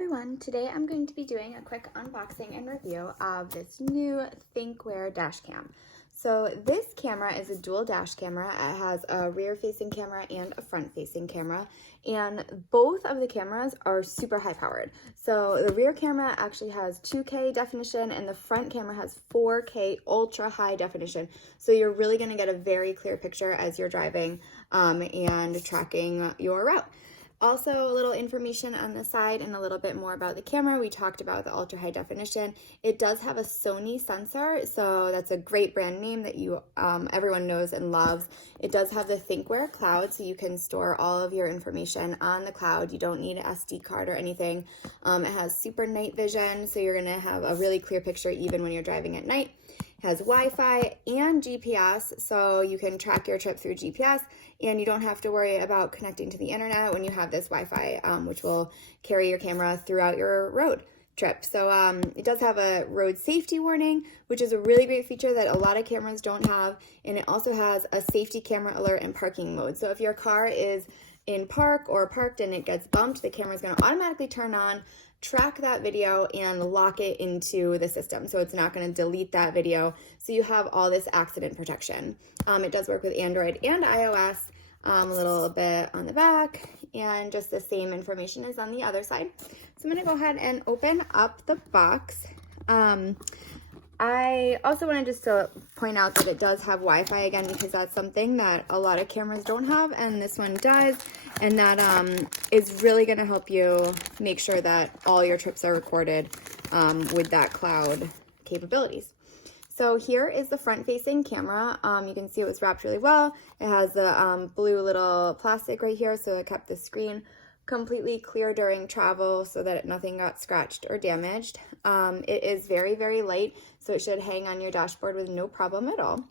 everyone, today I'm going to be doing a quick unboxing and review of this new THINKWARE dash cam. So this camera is a dual dash camera. It has a rear facing camera and a front facing camera, and both of the cameras are super high powered. So the rear camera actually has 2K definition and the front camera has 4K ultra high definition. So you're really going to get a very clear picture as you're driving and tracking your route. Also, a little information on the side and a little bit more about the camera. We talked about the ultra high definition. It does have a Sony Sensor, so that's a great brand name that everyone knows and loves. It does have the THINKWARE cloud, so you can store all of your information on the cloud. You don't need an SD card or anything. It has super night vision, so you're gonna have a really clear picture even when you're driving at night. It has Wi-Fi and GPS, so you can track your trip through GPS, and you don't have to worry about connecting to the internet when you have this Wi-Fi, which will carry your camera throughout your road trip. So it does have a road safety warning, which is a really great feature that a lot of cameras don't have, and it also has a safety camera alert and parking mode. So if your car is in park or parked and it gets bumped, the camera is going to automatically turn on, track that video, and lock it into the system. So it's not going to delete that video. So you have all this accident protection. It does work with Android and iOS, a little bit on the back, and just the same information is on the other side. So I'm going to go ahead and open up the box. I also wanted just to point out that it does have Wi-Fi again, because that's something that a lot of cameras don't have, and this one does, and that is really going to help you make sure that all your trips are recorded with that cloud capabilities. So here is the front-facing camera. You can see it was wrapped really well. It has the blue little plastic right here, so it kept the screen completely clear during travel so that nothing got scratched or damaged. It is very, very light, so it should hang on your dashboard with no problem at all.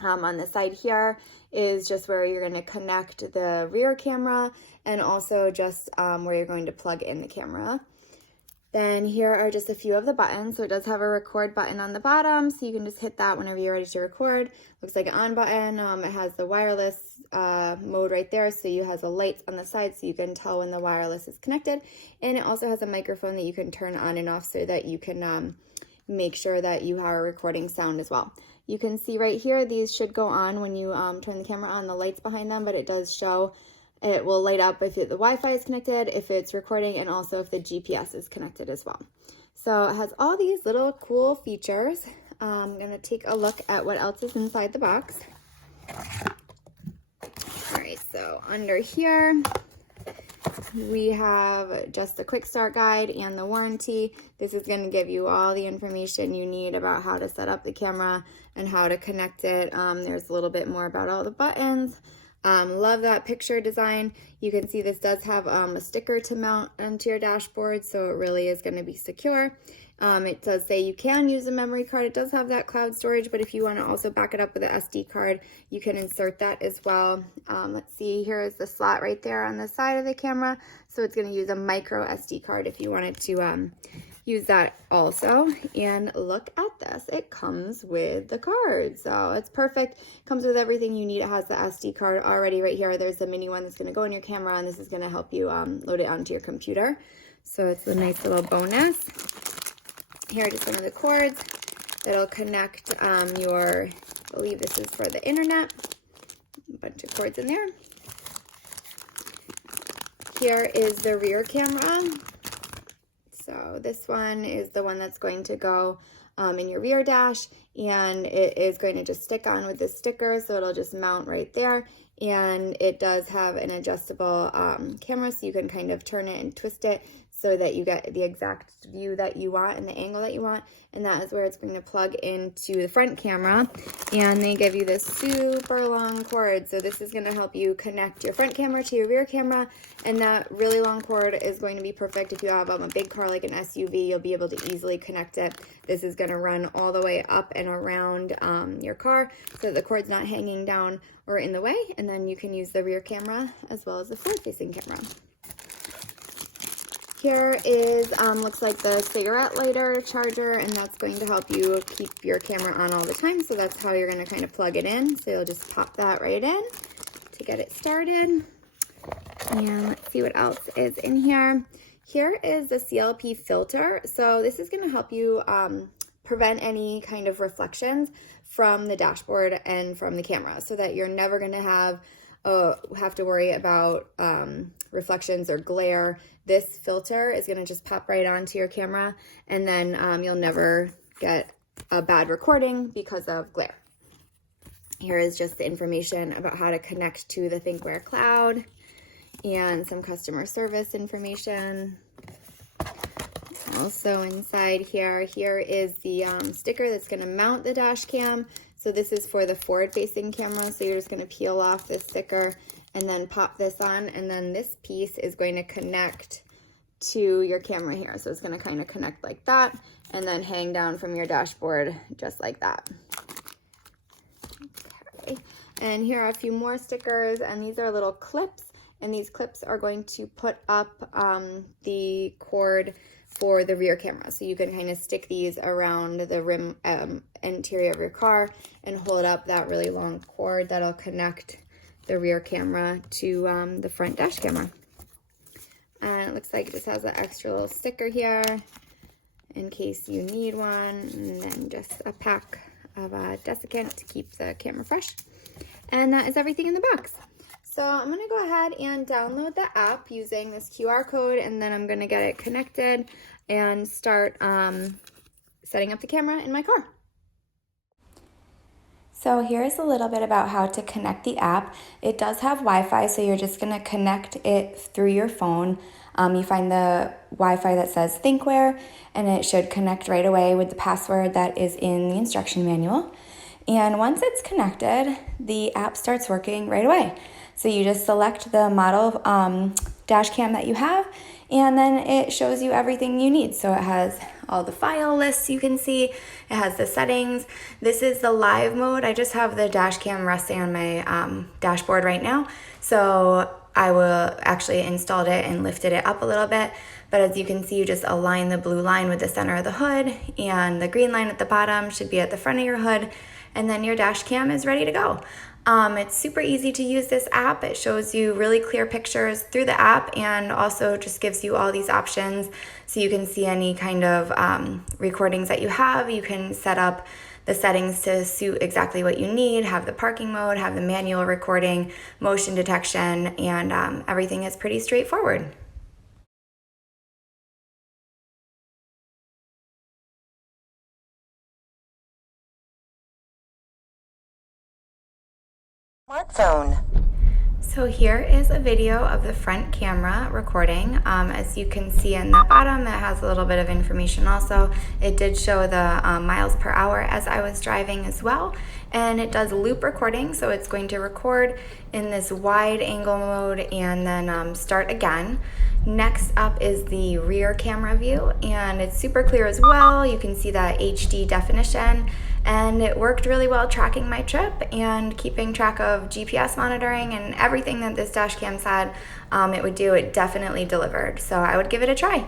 On the side here is just where you're going to connect the rear camera, and also just where you're going to plug in the camera. Then here are just a few of the buttons. So it does have a record button on the bottom, so you can just hit that whenever you're ready to record. Looks like an on button. It has the wireless mode right there, so you has the lights on the side so you can tell when the wireless is connected. And it also has a microphone that you can turn on and off so that you can make sure that you are recording sound as well. You can see right here, these should go on when you turn the camera on, the lights behind them, but it does show. It will light up if the Wi-Fi is connected, if it's recording, and also if the GPS is connected as well. So it has all these little cool features. I'm going to take a look at what else is inside the box. All right, so under here, we have just a quick start guide and the warranty. This is going to give you all the information you need about how to set up the camera and how to connect it. There's a little bit more about all the buttons. Love that picture design. You can see this does have a sticker to mount onto your dashboard, so it really is going to be secure. It does say you can use a memory card. It does have that cloud storage, but if you want to also back it up with an SD card, you can insert that as well. Let's see, here is the slot right there on the side of the camera, so it's going to use a micro SD card if you wanted to use that also. And look at this, it comes with the card, so it's perfect. It comes with everything you need. It has the SD card already right here. There's the mini one that's going to go in your camera, and this is going to help you load it onto your computer, so it's a nice little bonus. Here are just some of the cords that'll connect I believe this is for the internet. A bunch of cords in there. Here is the rear camera. So this one is the one that's going to go in your rear dash, and it is going to just stick on with the sticker, so it'll just mount right there. And it does have an adjustable camera, so you can kind of turn it and twist it so that you get the exact view that you want and the angle that you want. And that is where it's going to plug into the front camera. And they give you this super long cord, so this is going to help you connect your front camera to your rear camera. And that really long cord is going to be perfect if you have a big car like an SUV. You'll be able to easily connect it. This is going to run all the way up and around your car, so that the cord's not hanging down or in the way. And then you can use the rear camera as well as the forward-facing camera. Here is, looks like the cigarette lighter charger, and that's going to help you keep your camera on all the time. So that's how you're going to kind of plug it in. So you'll just pop that right in to get it started. And let's see what else is in here. Here is the Clp filter. So this is going to help you prevent any kind of reflections from the dashboard and from the camera, so that you're never going to have to worry about reflections or glare. This filter is going to just pop right onto your camera, and then you'll never get a bad recording because of glare. Here is just the information about how to connect to the THINKWARE cloud and some customer service information. Also inside here is the sticker that's going to mount the dash cam. So this is for the forward-facing camera, so you're just going to peel off this sticker and then pop this on, and then this piece is going to connect to your camera here. So it's going to kind of connect like that and then hang down from your dashboard just like that. Okay. And here are a few more stickers, and these are little clips, and these clips are going to put up the cord for the rear camera. So you can kind of stick these around the rim interior of your car and hold up that really long cord that'll connect the rear camera to the front dash camera. And it looks like it just has an extra little sticker here in case you need one, and then just a pack of desiccant to keep the camera fresh. And that is everything in the box. So I'm going to go ahead and download the app using this QR code, and then I'm going to get it connected and start setting up the camera in my car. So here's a little bit about how to connect the app. It does have Wi-Fi, so you're just going to connect it through your phone. You find the Wi-Fi that says THINKWARE, and it should connect right away with the password that is in the instruction manual. And once it's connected, the app starts working right away. So you just select the model dash cam that you have, and then it shows you everything you need. So it has all the file lists you can see. It has the settings. This is the live mode. I just have the dash cam resting on my dashboard right now. So I will actually installed it and lifted it up a little bit. But as you can see, you just align the blue line with the center of the hood, and the green line at the bottom should be at the front of your hood. And then your dash cam is ready to go. It's super easy to use this app. It shows you really clear pictures through the app, and also just gives you all these options so you can see any kind of recordings that you have. You can set up the settings to suit exactly what you need, have the parking mode, have the manual recording, motion detection, and everything is pretty straightforward. Smartphone. So here is a video of the front camera recording. As you can see in the bottom, it has a little bit of information also. It did show the miles per hour as I was driving as well. And it does loop recording, so it's going to record in this wide angle mode and then start again. Next up is the rear camera view, and it's super clear as well. You can see that HD definition. And it worked really well tracking my trip and keeping track of GPS monitoring and everything that this dash cam said it would do. It definitely delivered. So I would give it a try.